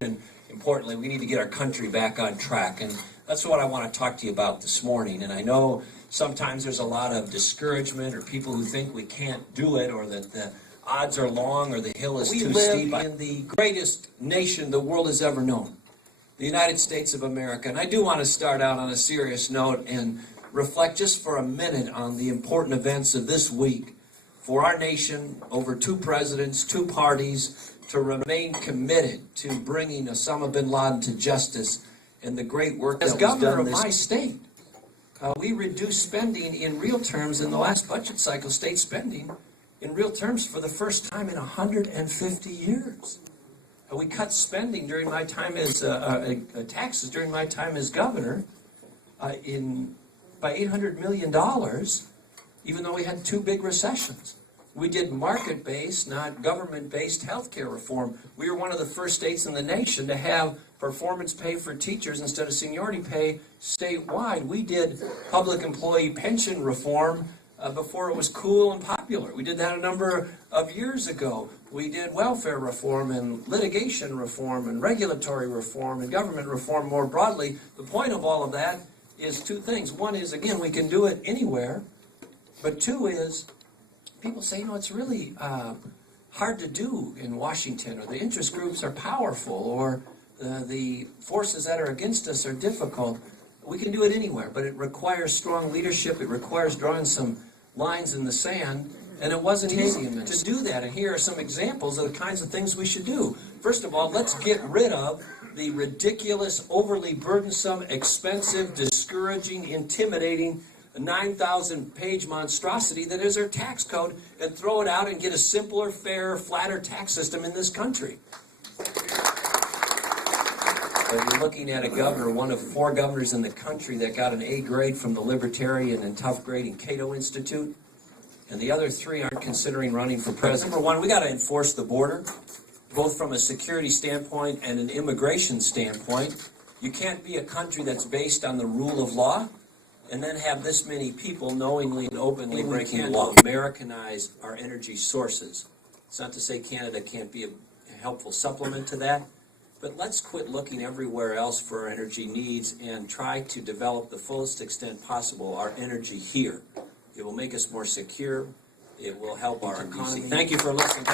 And importantly, we need to get our country back on track. And that's what I want to talk to you about this morning. And I know sometimes there's a lot of discouragement or people who think we can't do it or that the odds are long or the hill is too steep. In the greatest nation the world has ever known, the United States of America. And I do want to start out on a serious note and reflect just for a minute on the important events of this week for our nation, over 2 presidents, 2 parties, to remain committed to bringing Osama bin Laden to justice and the great work that was done. As governor of my state, we reduced spending in real terms in the last budget cycle, state spending in real terms for the first time in 150 years. We cut spending during my time as taxes during my time as governor by $800 million, even though we had 2 big recessions. We did market-based, not government-based healthcare reform. We were one of the first states in the nation to have performance pay for teachers instead of seniority pay statewide. We did public employee pension reform before it was cool and popular. We did that a number of years ago. We did welfare reform and litigation reform and regulatory reform and government reform more broadly. The point of all of that is 2 things. One is, again, we can do it anywhere. But 2 is, people say, it's really hard to do in Washington, or the interest groups are powerful, or the forces that are against us are difficult. We can do it anywhere, but it requires strong leadership. It requires drawing some lines in the sand, and it wasn't easy to do that. And here are some examples of the kinds of things we should do. First of all, let's get rid of the ridiculous, overly burdensome, expensive, discouraging, intimidating 9,000-page monstrosity that is our tax code, and throw it out and get a simpler, fairer, flatter tax system in this country. But you're looking at a governor, one of 4 governors in the country that got an A grade from the Libertarian and Tough Grading Cato Institute, and the other 3 aren't considering running for president. Number 1, we got to enforce the border, both from a security standpoint and an immigration standpoint. You can't be a country that's based on the rule of law and then have this many people knowingly and openly breaking the law. Americanize our energy sources. It's not to say Canada can't be a helpful supplement to that, but let's quit looking everywhere else for our energy needs and try to develop the fullest extent possible our energy here. It will make us more secure. It will help our economy. Thank you for listening.